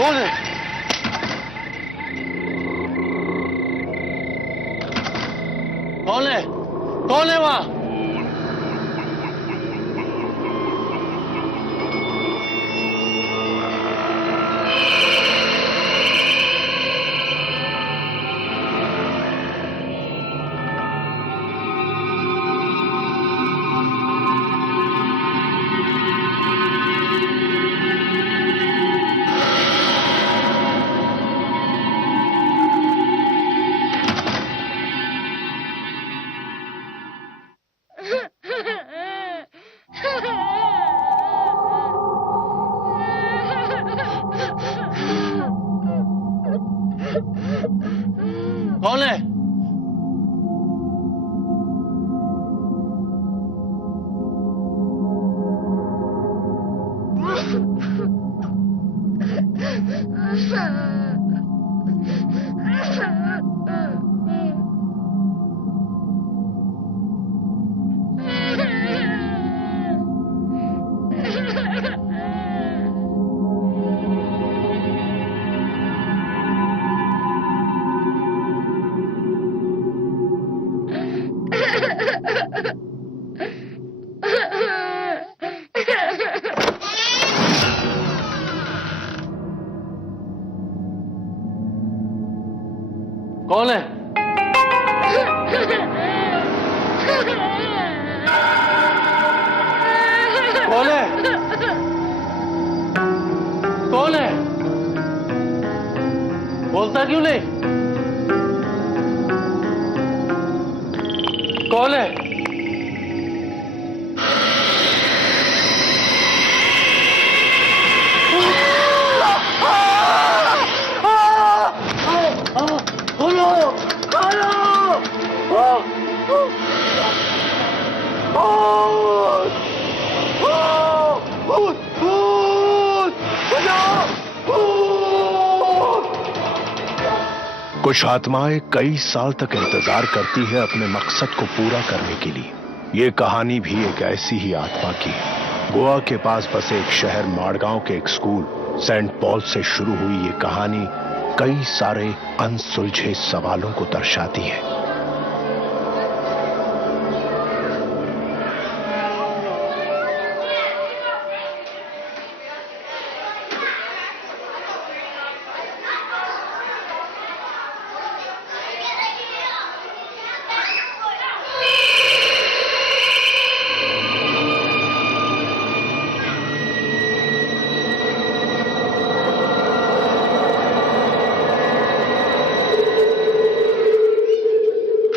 कौन है? कौन है? कौन है वहां? कौन है? कौन है? कौन है? कौन है? बोलता क्यों नहीं? कौन है? कुछ आत्माएं कई साल तक इंतजार करती है अपने मकसद को पूरा करने के लिए। ये कहानी भी एक ऐसी ही आत्मा की है। गोवा के पास बसे एक शहर माड़गांव के एक स्कूल सेंट पॉल से शुरू हुई ये कहानी कई सारे अनसुलझे सवालों को दर्शाती है।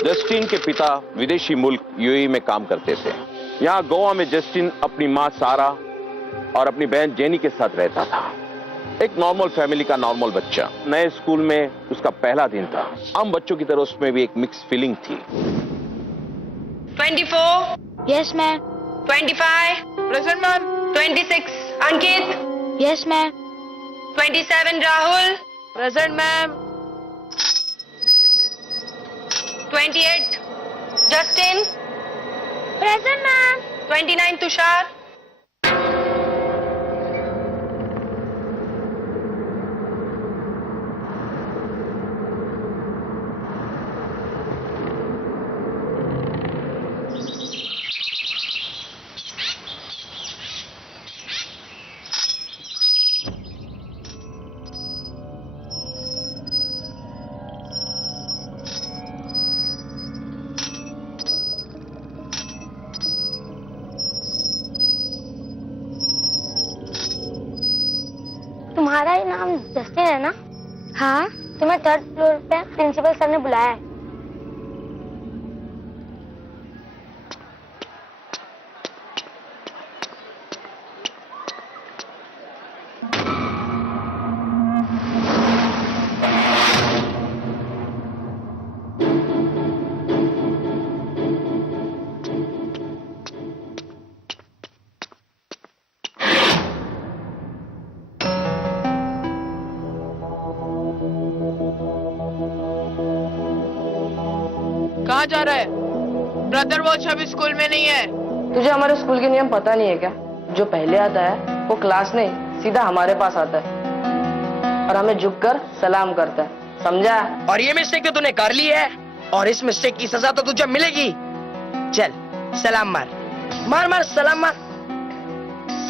जस्टिन के पिता विदेशी मुल्क यूएई में काम करते थे। यहाँ गोवा में जस्टिन अपनी माँ सारा और अपनी बहन जेनी के साथ रहता था। एक नॉर्मल फैमिली का नॉर्मल बच्चा। नए स्कूल में उसका पहला दिन था। आम बच्चों की तरह उसमें भी एक मिक्स फीलिंग थी। 24 yes ma'am. 25 present ma'am. 26 Ankit yes ma'am. 27 Rahul present ma'am. 28 Justin present ma'am. 29 Tushar. तुम्हारा ही नाम जस्टिन है ना? हाँ। तुम्हें 3rd फ्लोर पे प्रिंसिपल सर ने बुलाया है। कहाँ जा रहा है? ब्रदर वो अभी स्कूल में नहीं है। तुझे हमारे स्कूल के नियम पता नहीं है क्या? जो पहले आता है वो क्लास नहीं सीधा हमारे पास आता है। और हमें झुककर सलाम करता है, समझा? और ये मिस्टेक तो तूने कर ली है और इस मिस्टेक की सजा तो तुझे मिलेगी। चल सलाम मार, मार मार सलाम मार,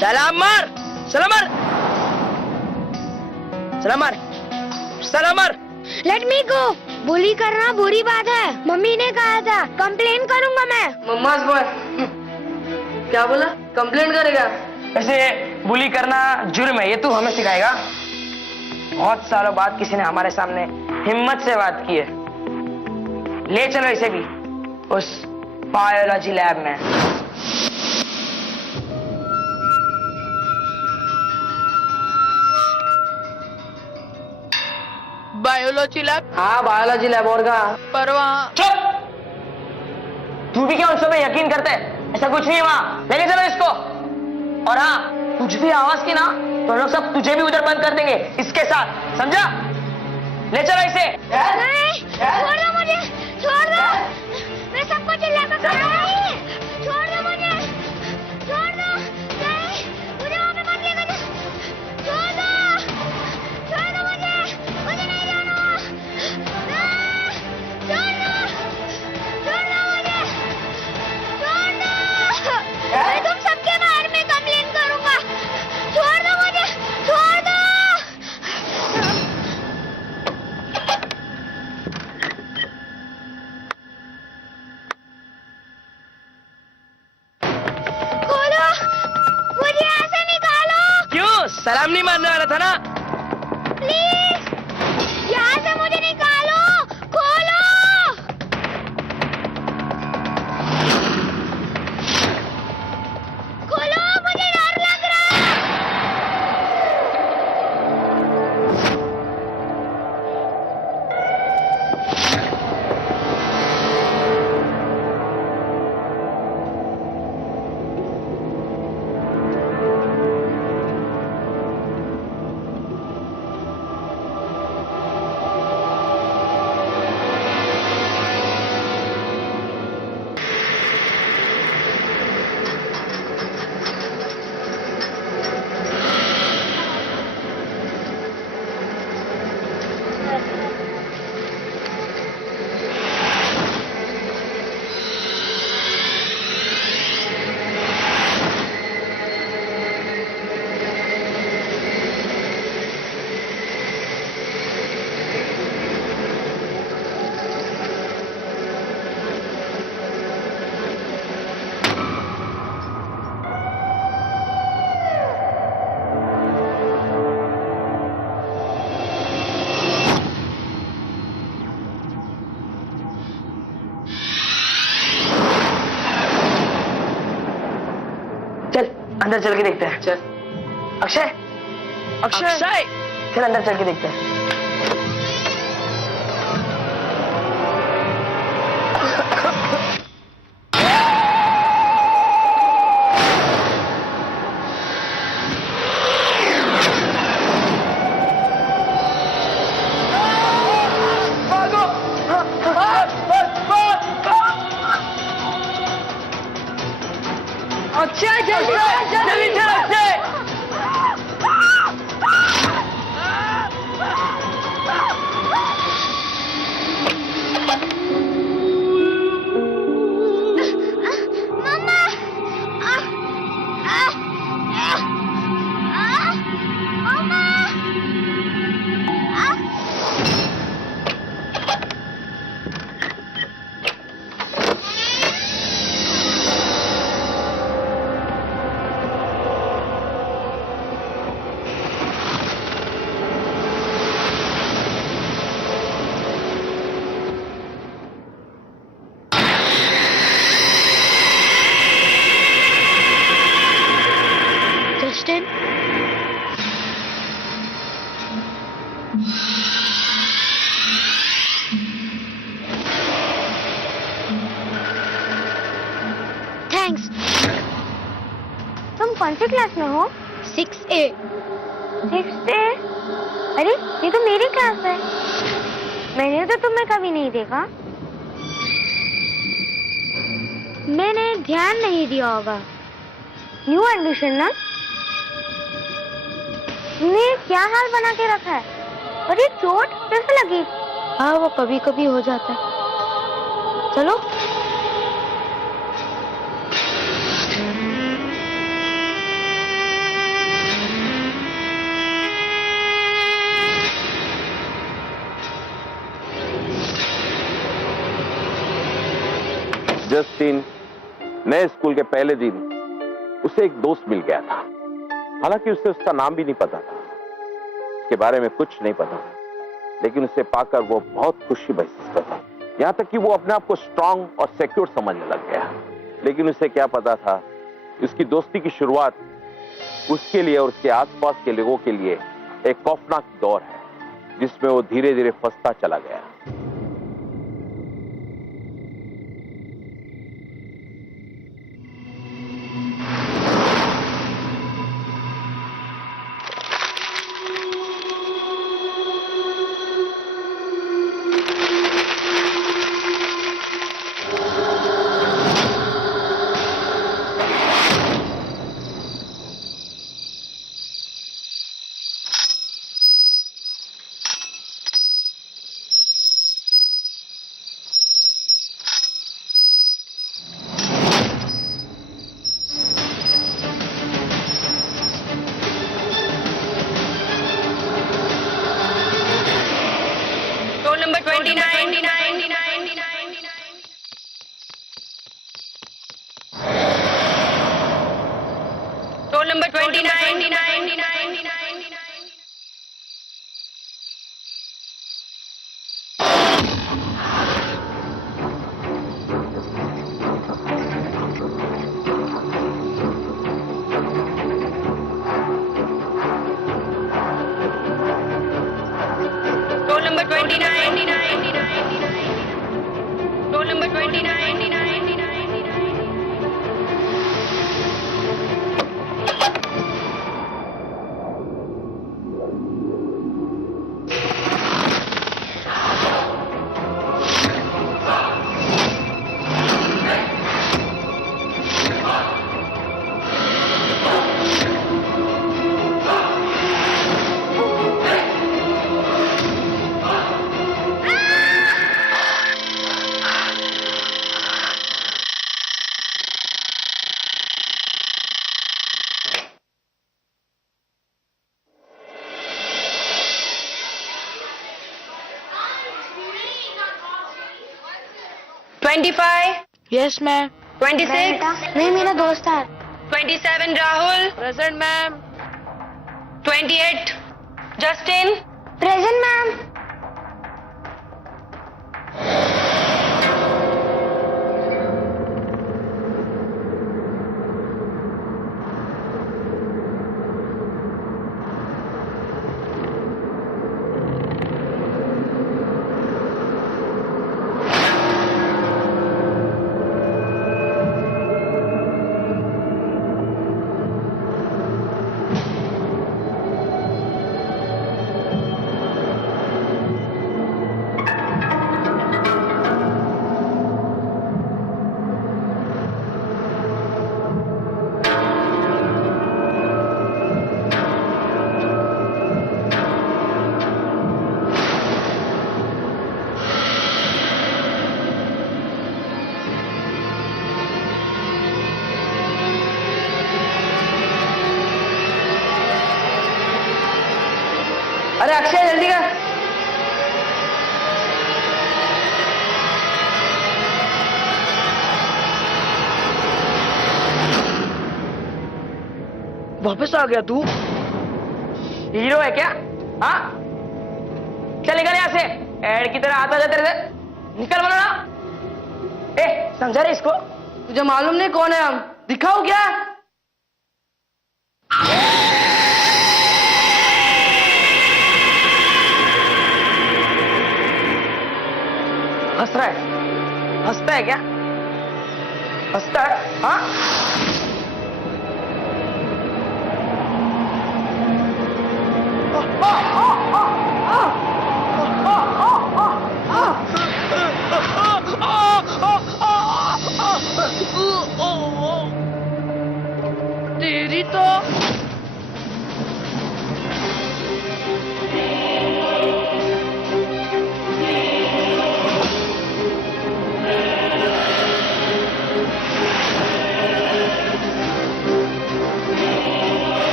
सलाम मार, सलाम मार, सलाम मार, सलाम मार। लेट मी गो। बुली करना बुरी बात है, मम्मी ने कहा था। कंप्लेन करूंगा मैं। मम्माज बॉय क्या बोला? कंप्लेंट करेगा? वैसे बुली करना जुर्म है, ये तू हमें सिखाएगा? बहुत सालों बाद किसी ने हमारे सामने हिम्मत से बात की है। ले चलो इसे भी उस बायोलॉजी लैब में। Biology lab? हाँ बायोलॉजी लैब। और कहाँ? पर वहाँ चुप! तू भी क्या उन सब में यकीन करता है? ऐसा कुछ नहीं है वहां। लेके चलो इसको। और हाँ, कुछ भी आवाज की ना तो लोग सब तुझे भी उधर बंद कर देंगे इसके साथ, समझा? ले चलो इसे। नहीं, छोड़ दो मुझे, छोड़ दो। मैं सबको चिल्लाकर नहीं, छोड़ दो मुझे, छोड़ दो। नहीं, मुझे वहाँ पे मत लेकर जाओ। छोड़ दो मुझे, मुझे नहीं जाना। छोड़ दो मुझे, छोड़ दो। मैं तुम सबके बारे में कंप्लेन करूंगा। छोड़ दो मुझे, छोड़ दो। खोलो, मुझे ऐसे निकालो क्यों? सलाम नहीं मारने वाला था ना? प्लीज। यहाँ से मुझे निकालो, खोलो। खोलो, मुझे डर लग रहा है। चल अंदर चल के देखते हैं। चल। अक्षय, अक्षय, चल अंदर चल के देखते हैं। अक्षय जल्दी जल्दी चल अक्षय। मम्मा। मम्मा। Justin, thanks. तुम कौन सी क्लास में हो? 6A। 6A? अरे ये तो मेरी क्लास है। मैंने तो तुम्हें कभी नहीं देखा। मैंने ध्यान नहीं दिया होगा। न्यू एडमिशन ना? तुमने क्या हाल बना के रखा है? अरे चोट कैसे लगी? हाँ वो कभी कभी हो जाता है। चलो। जस्टिन नए स्कूल के पहले दिन उसे एक दोस्त मिल गया था। हालांकि उसे उसका नाम भी नहीं पता था, उसके बारे में कुछ नहीं पता था, लेकिन उसे पाकर वो बहुत खुशी महसूस करता, यहां तक कि वो अपने आप को स्ट्रांग और सिक्योर समझने लग गया। लेकिन उसे क्या पता था, उसकी दोस्ती की शुरुआत उसके लिए और उसके आसपास के लोगों के लिए एक खौफनाक दौर है, जिसमें वो धीरे धीरे फंसता चला गया। Roll number 29. Roll number 29. Roll number 29. Roll number 29. Yes ma'am. 26. नहीं मेरा दोस्त है। 27 Rahul. Present ma'am. 28 Justin. Present ma'am. अरे अक्षय जल्दी कर। वापस आ गया तू? हीरो है क्या? हाँ चल निकल यहां से, एड की तरह आता जा तेरे से, निकल बोलो ना। समझा रहे इसको? तुझे मालूम नहीं कौन है हम? दिखाओ क्या? हंस रहा है? हंसता है क्या? हंसता है? हाँ तेरी तो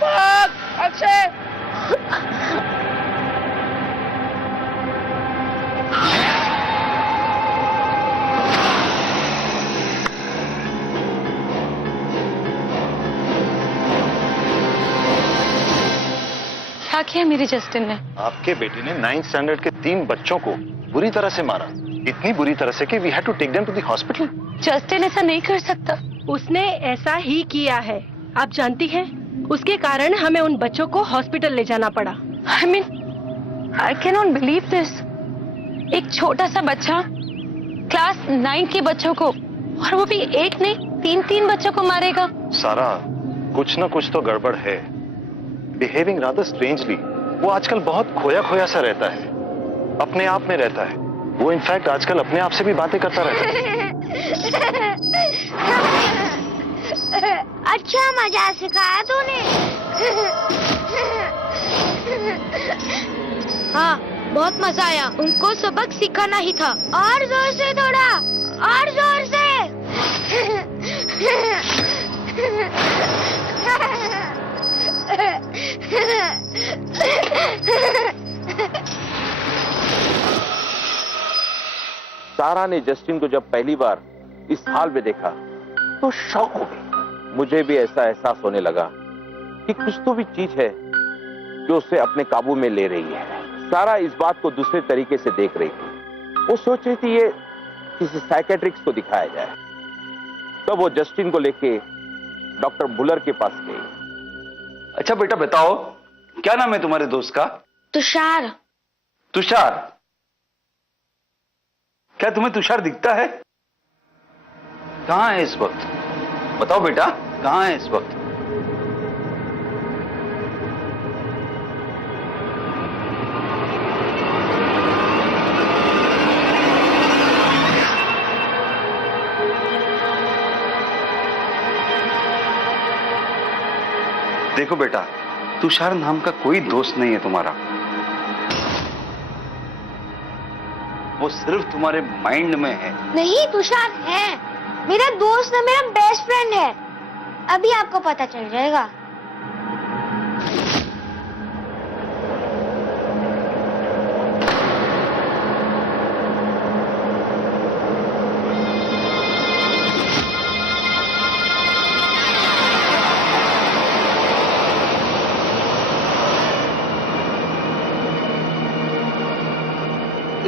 भाग अक्षय। क्या किया मेरी जस्टिन ने? आपके बेटे ने 9th स्टैंडर्ड के 3 बच्चों को बुरी तरह से मारा, इतनी बुरी तरह से कि we had to take them to the hospital. Justin ऐसा नहीं कर सकता। उसने ऐसा ही किया है। आप जानती हैं, उसके कारण हमें उन बच्चों को हॉस्पिटल ले जाना पड़ा। I mean, I cannot believe this. एक छोटा सा बच्चा क्लास 9 के बच्चों को, और वो भी एक नहीं 3 बच्चों को मारेगा। सारा, कुछ ना कुछ तो गड़बड़ है। Behaving rather strangely. वो आजकल बहुत खोया खोया सा रहता है, अपने आप में रहता है। वो इनफैक्ट आजकल अपने आप से भी बातें करता रहता है। अच्छा मजा सिखाया तूने। हाँ, बहुत मजा आया। उनको सबक सिखाना ही था। और जोर से थोड़ा, और जोर से। सारा ने जस्टिन को जब पहली बार इस हाल में देखा तो शॉक हो गई। मुझे भी ऐसा एहसास होने लगा कि कुछ तो भी चीज है जो उसे अपने काबू में ले रही है। सारा इस बात को दूसरे तरीके से देख रही थी। वो सोच रही थी ये किसी साइकेट्रिस्ट को दिखाया जाए। तब वो जस्टिन को लेके डॉक्टर बुलर के पास गई। अच्छा बेटा बताओ, क्या नाम है तुम्हारे दोस्त का? तुषार। तुषार? क्या तुम्हें तुषार दिखता है? कहां है इस वक्त? बताओ बेटा, कहां है इस वक्त? देखो बेटा, तुषार नाम का कोई दोस्त नहीं है तुम्हारा। वो सिर्फ तुम्हारे माइंड में है। नहीं, तुषार है मेरा दोस्त है, मेरा बेस्ट फ्रेंड है। अभी आपको पता चल जाएगा।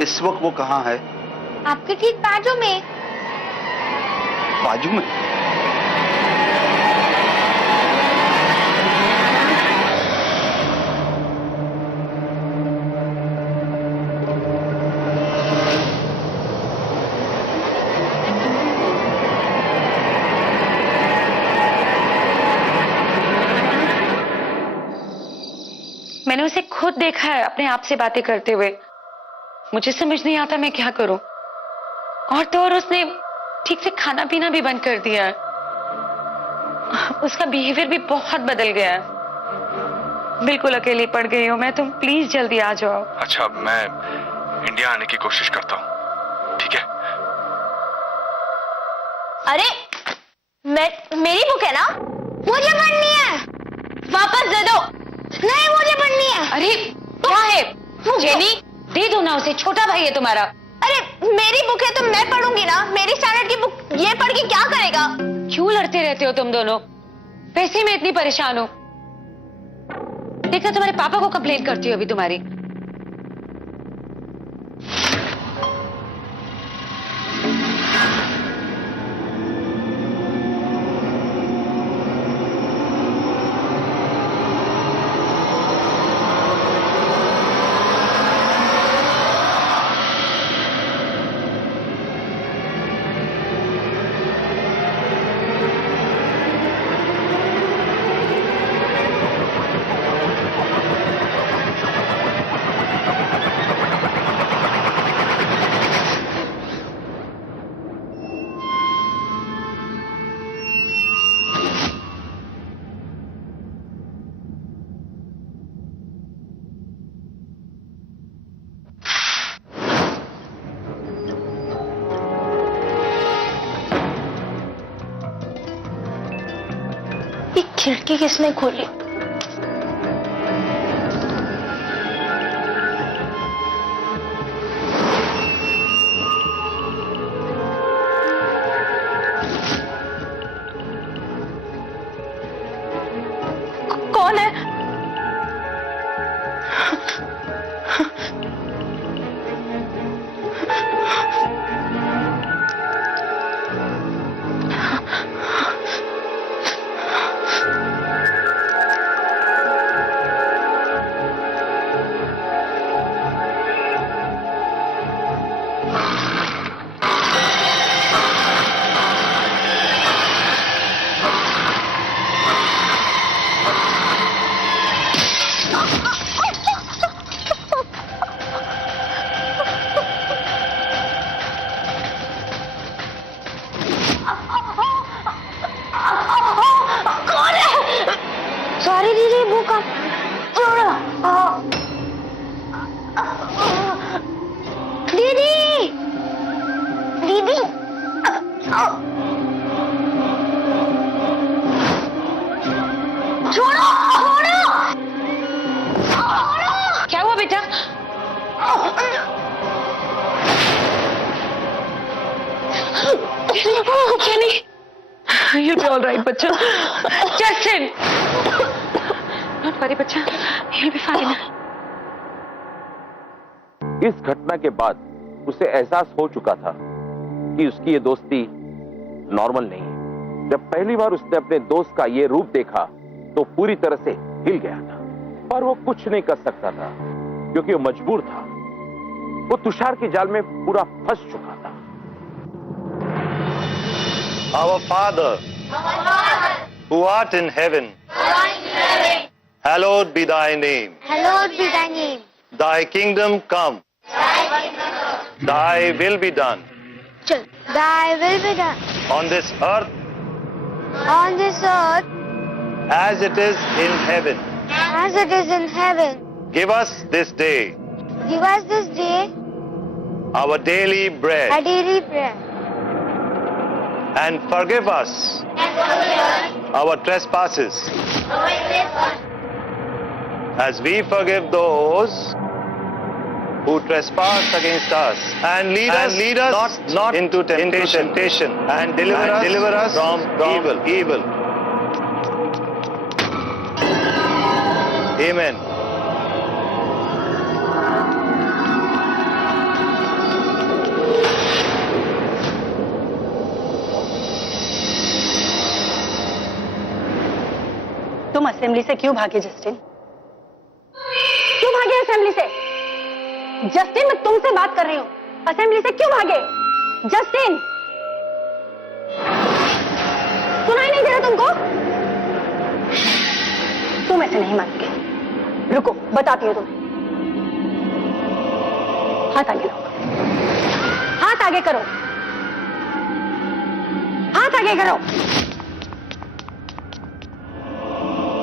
इस वक्त वो कहां है? आपके ठीक बाजू में। बाजू में? मैंने उसे खुद देखा है अपने आप से बातें करते हुए। मुझे समझ नहीं आता मैं क्या करूं। और तो और उसने ठीक से खाना पीना भी बंद कर दिया है। उसका बिहेवियर भी बहुत बदल गया है। बिल्कुल अकेली पड़ गई हूं मैं। तुम प्लीज जल्दी आ जाओ। अच्छा, मैं इंडिया आने की कोशिश करता हूँ, ठीक है? अरे मेरी बुक है ना, मुझे पढ़नी है। वापस दे दो। नहीं, मुझे पढ़नी है। अरे क्या है जेनी, दे दो ना उसे, छोटा भाई है तुम्हारा। अरे मेरी बुक है तो मैं पढ़ूंगी ना। मेरी स्टैंडर्ड की बुक ये पढ़ के क्या करेगा? क्यों लड़ते रहते हो तुम दोनों? वैसे मैं इतनी परेशान हूं। देखना, तुम्हारे पापा को कंप्लेंट करती हूँ अभी तुम्हारी। खिड़की किसने खोली? कौन है? सॉरी दीदी, वो का छोड़ो। दीदी दीदी छोड़ो छोड़ो। क्या हुआ बेटा? Jenny, you'll be all right, बच्चा. Justin, don't worry, बच्चा. You'll be fine. इस घटना के बाद उसे एहसास हो चुका था कि उसकी ये दोस्ती नॉर्मल नहीं है। जब पहली बार उसने अपने दोस्त का ये रूप देखा तो पूरी तरह से हिल गया था, पर वो कुछ नहीं कर सकता था क्योंकि वो मजबूर था। वो तुषार के जाल में पूरा फंस चुका था। Our Father, who art in heaven, hallowed be thy name. Hallowed be thy name. Thy kingdom come. Thy will be done चल, thy will be done on this earth on this earth as it is in heaven. as it is in heaven. Give us this day Give us this day our daily our bread, daily bread, and forgive us our trespasses as we forgive those who trespass against us, and lead us not into temptation, and deliver us from evil. Amen. तुम assembly से क्यों भागे Justin? क्यों भागे assembly से? Justin, मैं तुमसे बात कर रही हूँ। असेंबली से क्यों भागे? जस्टिन, सुनाई नहीं दे रहा तुमको? तुम ऐसे नहीं मानोगे। रुको, बताती हूँ तुम्हें। हाथ आगे लो। हाथ आगे करो। हाथ आगे करो।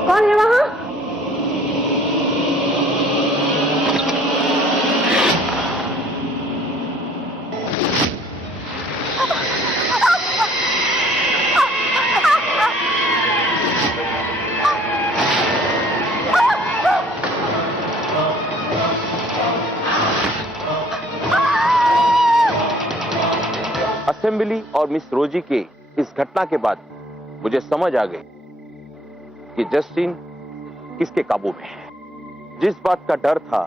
कौन है वहां? असेंबली और मिस रोजी के इस घटना के बाद मुझे समझ आ गई कि जस्टिन किसके काबू में है। जिस बात का डर था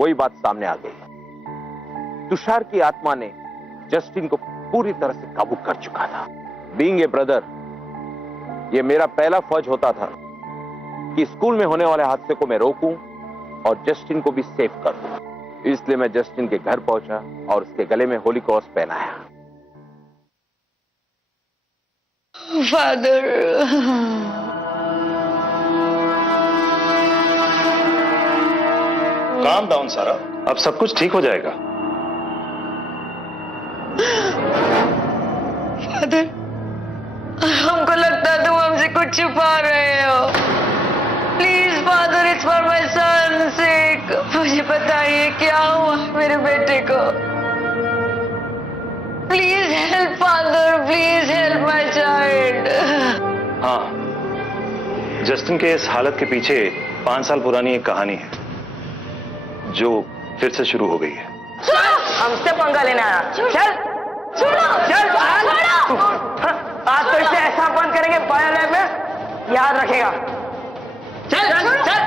वही बात सामने आ गई। तुषार की आत्मा ने जस्टिन को पूरी तरह से काबू कर चुका था। बीइंग ए ब्रदर, यह मेरा पहला फर्ज होता था कि स्कूल में होने वाले हादसे को मैं रोकूं और जस्टिन को भी सेफ कर दूं। इसलिए मैं जस्टिन के घर पहुंचा और उसके गले में होली क्रॉस पहनाया। फादर, काम डाउन सारा, अब सब कुछ ठीक हो जाएगा। फादर, हमको लगता है तुम हमसे कुछ छुपा रहे हो। Please father, it's for my son sake. मुझे बताइए क्या हुआ मेरे बेटे को। Please help father, please help my child. हाँ, जस्टिन के इस हालत के पीछे 5 साल पुरानी एक कहानी है जो फिर से शुरू हो गई है। हमसे पंगा लेना आया। चल चल आज तो इसे ऐसा बंद करेंगे बायो लैब में, याद रखेगा। चल चल चल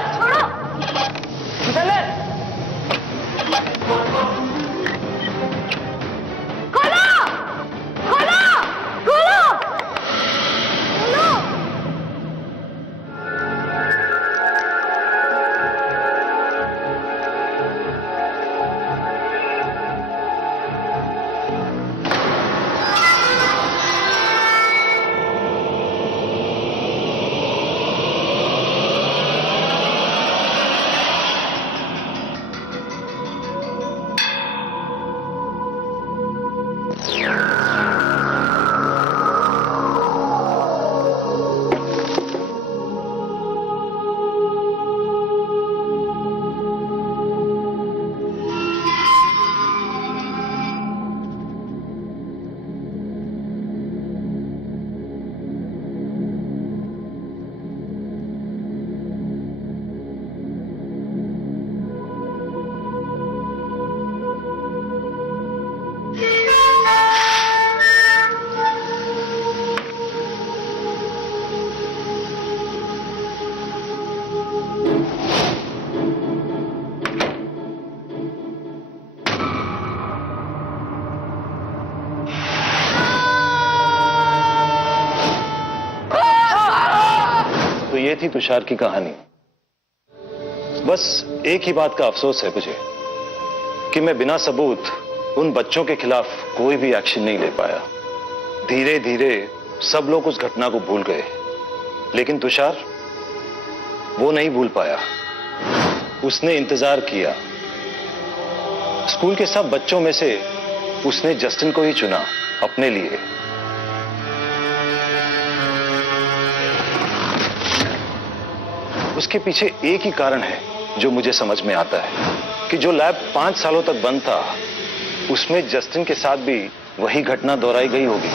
चल खोलो खोलो खोलो खोलो। तो ये थी तुषार की कहानी। बस एक ही बात का अफसोस है मुझे कि मैं बिना सबूत उन बच्चों के खिलाफ कोई भी एक्शन नहीं ले पाया। धीरे धीरे सब लोग उस घटना को भूल गए, लेकिन तुषार वो नहीं भूल पाया। उसने इंतजार किया। स्कूल के सब बच्चों में से उसने जस्टिन को ही चुना अपने लिए। उसके पीछे एक ही कारण है जो मुझे समझ में आता है कि जो लैब 5 सालों तक बंद था उसमें जस्टिन के साथ भी वही घटना दोहराई गई होगी।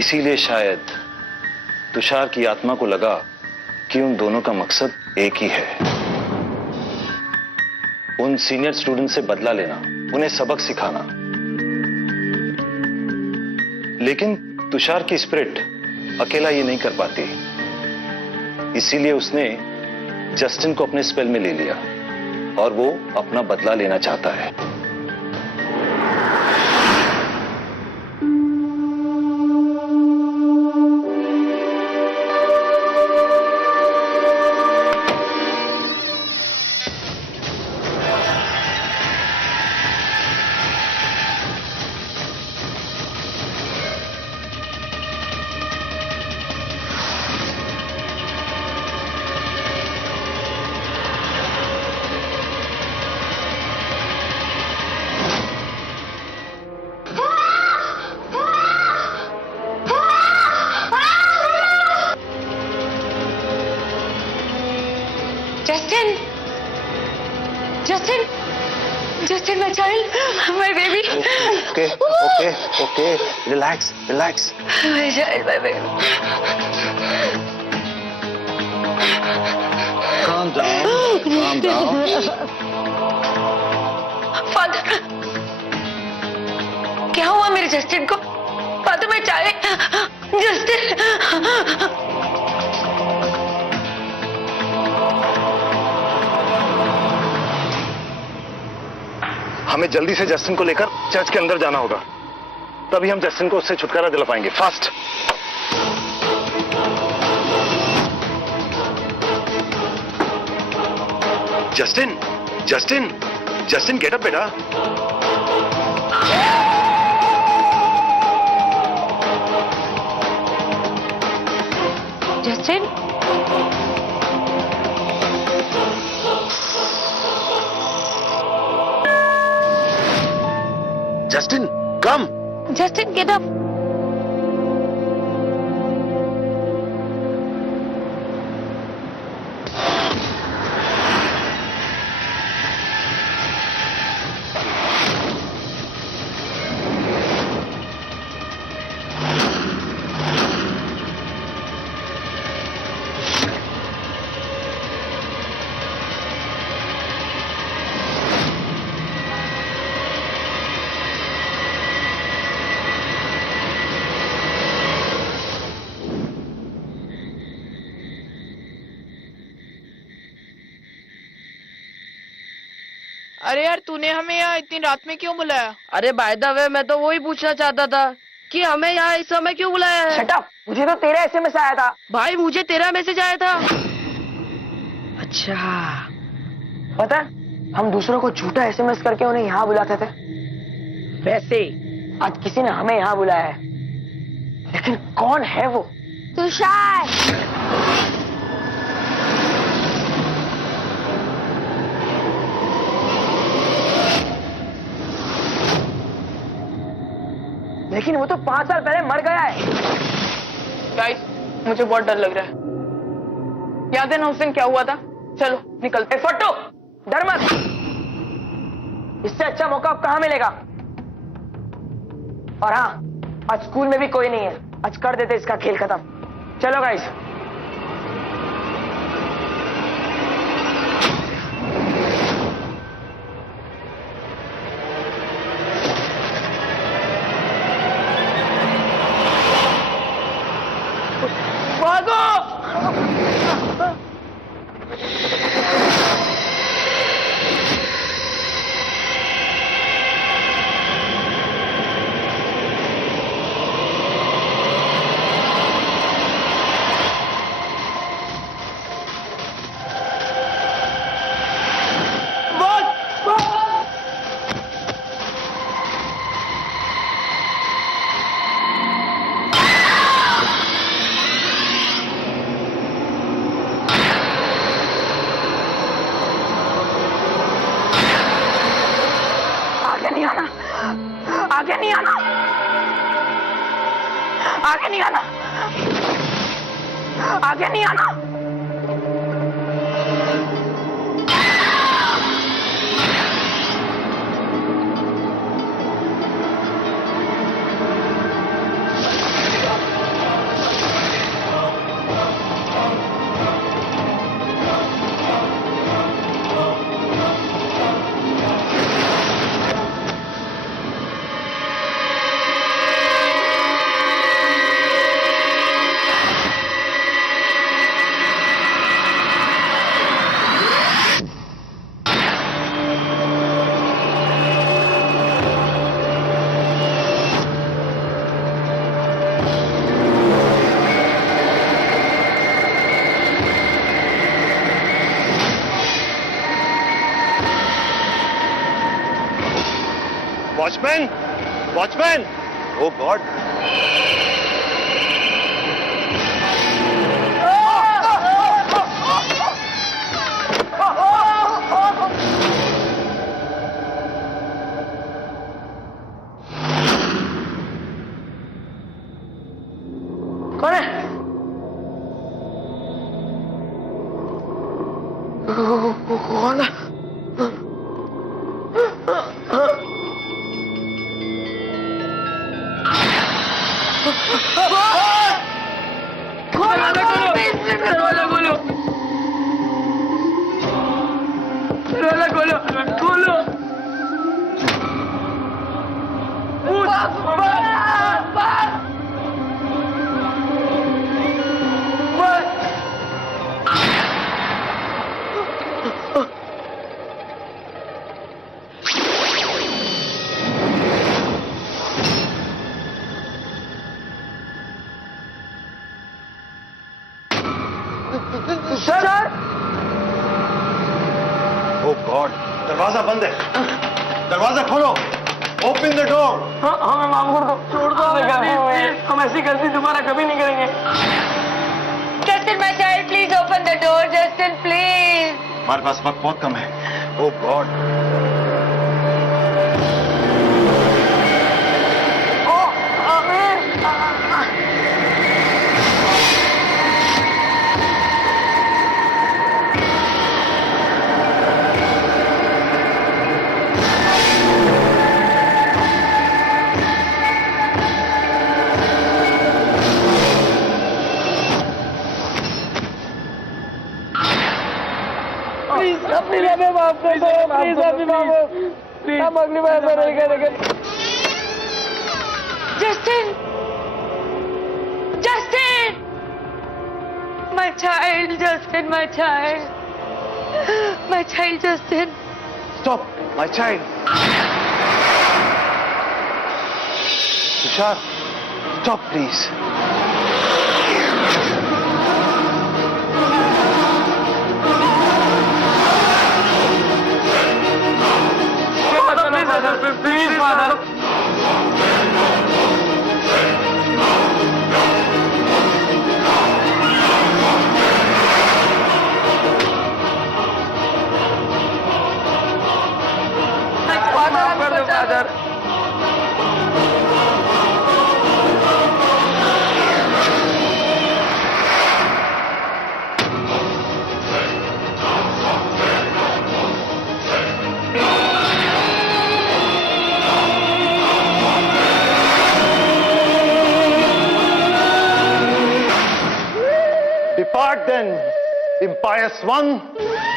इसीलिए शायद तुषार की आत्मा को लगा कि उन दोनों का मकसद एक ही है, उन सीनियर स्टूडेंट से बदला लेना, उन्हें सबक सिखाना। लेकिन तुषार की स्पिरिट अकेला ये नहीं कर पाती, इसीलिए उसने जस्टिन को अपने स्पेल में ले लिया और वो अपना बदला लेना चाहता है। Justin! Justin! Justin, my child, my baby. Okay, okay, okay. Relax, relax. My child, my baby. Calm down, calm down. Father, क्या हुआ मेरे जस्टिन को? Father, my child, Justin. हमें जल्दी से जस्टिन को लेकर चर्च के अंदर जाना होगा, तभी हम जस्टिन को उससे छुटकारा दिला पाएंगे। Fast. Justin, Justin, Justin get up बेटा। जस्टिन, जस्टिन, कम। Justin, get up. अरे यार तूने हमें यहाँ इतनी रात में क्यों बुलाया? अरे बाय द वे मैं तो वही पूछना चाहता था कि हमें यहाँ इस समय क्यों बुलाया है। शट अप, मुझे तो तेरा एसएमएस आया था। भाई मुझे तेरा मैसेज आया था। अच्छा पता है, हम दूसरों को झूठा एसएमएस करके उन्हें यहाँ बुलाते थे। वैसे आज किसी ने हमें यहाँ बुलाया है, लेकिन कौन है वो? तुषार, लेकिन वो तो 5 साल पहले मर गया है। गाइस मुझे बहुत डर लग रहा है। याद है ना उस दिन क्या हुआ था? चलो निकलते। फट्टू डर मत, इससे अच्छा मौका अब कहां मिलेगा। और हाँ, आज स्कूल में भी कोई नहीं है, आज कर देते इसका खेल खत्म। चलो गाइस। आगे नहीं आना, आगे नहीं आना, आगे नहीं आना। वॉचमैन, वॉचमैन, ओ गॉड। कौन है? कौन है? दरवाजा खोलो, दरवाजा खोलो, खोलो। सर, ओ गॉड, दरवाजा बंद है। दरवाजा खोलो, ओपन द डोर। हमें माफ कर दो, छोड़ दो हमें। हम ऐसी गलती दोबारा कभी नहीं करेंगे। Justin, my child, please open the door. Justin, please. हमारे पास वक्त बहुत कम है। ओ गॉड। प्लीज हमें माफ कर दो, प्लीज हमें माफ कर दो, प्लीज हम अगली बार ऐसा नहीं करेंगे। Justin! Justin! My child, Justin, my child. My child, Justin. Stop. My child. Tushar, stop please. Please, father. Father. Depart then, impious one,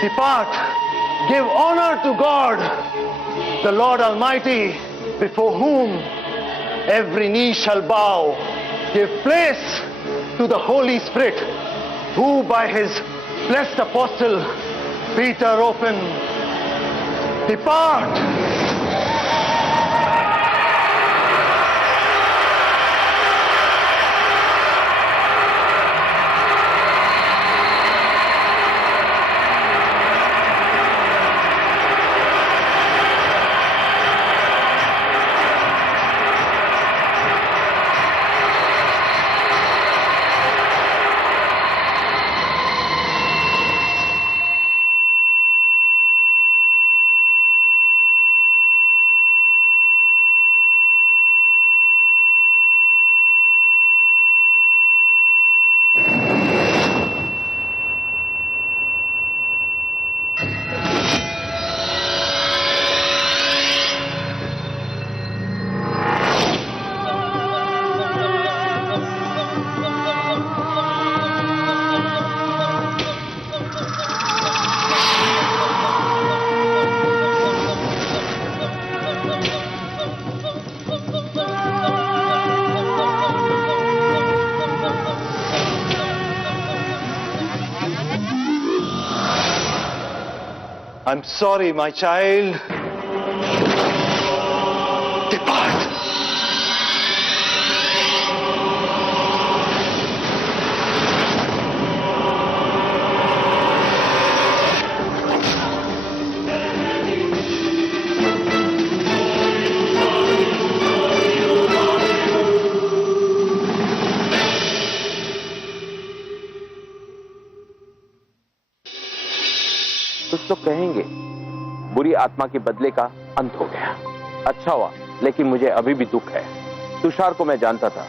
depart. Give honor to God, the Lord Almighty, before whom every knee shall bow. Give place to the Holy Spirit, who by his blessed apostle Peter opened. Depart. I'm sorry, my child. Depart. कुछ तो कहेंगे बुरी आत्मा के बदले का अंत हो गया। अच्छा हुआ, लेकिन मुझे अभी भी दुख है। तुषार को मैं जानता था।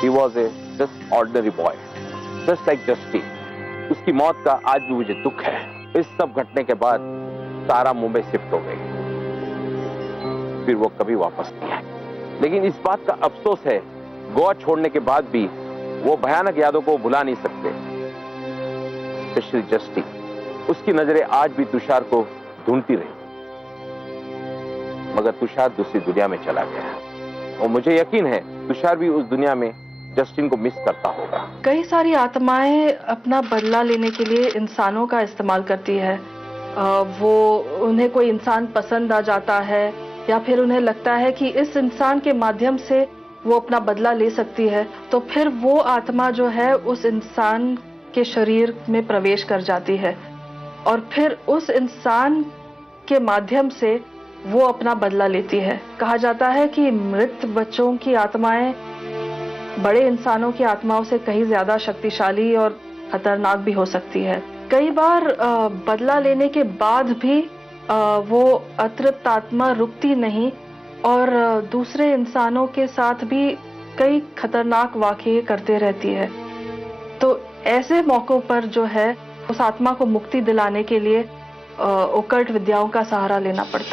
He was a just ordinary boy, just like Justin। उसकी मौत का आज भी मुझे दुख है। इस सब घटने के बाद सारा मुंबई शिफ्ट हो गई, फिर वो कभी वापस नहीं आई। लेकिन इस बात का अफसोस है, गोवा छोड़ने के बाद भी वो भयानक यादों को भुला नहीं सकते। स्पेशली जस्टिन, उसकी नजरें आज भी तुषार को ढूंढती रही, मगर तुषार दूसरी दुनिया में चला गया। और मुझे यकीन है तुषार भी उस दुनिया में जस्टिन को मिस करता होगा। कई सारी आत्माएं अपना बदला लेने के लिए इंसानों का इस्तेमाल करती है। वो उन्हें कोई इंसान पसंद आ जाता है, या फिर उन्हें लगता है कि इस इंसान के माध्यम से वो अपना बदला ले सकती है, तो फिर वो आत्मा जो है उस इंसान के शरीर में प्रवेश कर जाती है और फिर उस इंसान के माध्यम से वो अपना बदला लेती है। कहा जाता है कि मृत बच्चों की आत्माएं बड़े इंसानों की आत्माओं से कहीं ज्यादा शक्तिशाली और खतरनाक भी हो सकती है। कई बार बदला लेने के बाद भी वो अतृप्त आत्मा रुकती नहीं और दूसरे इंसानों के साथ भी कई खतरनाक वाकये करते रहती है। तो ऐसे मौकों पर जो है उस आत्मा को मुक्ति दिलाने के लिए ओकल्ट विद्याओं का सहारा लेना पड़ता है।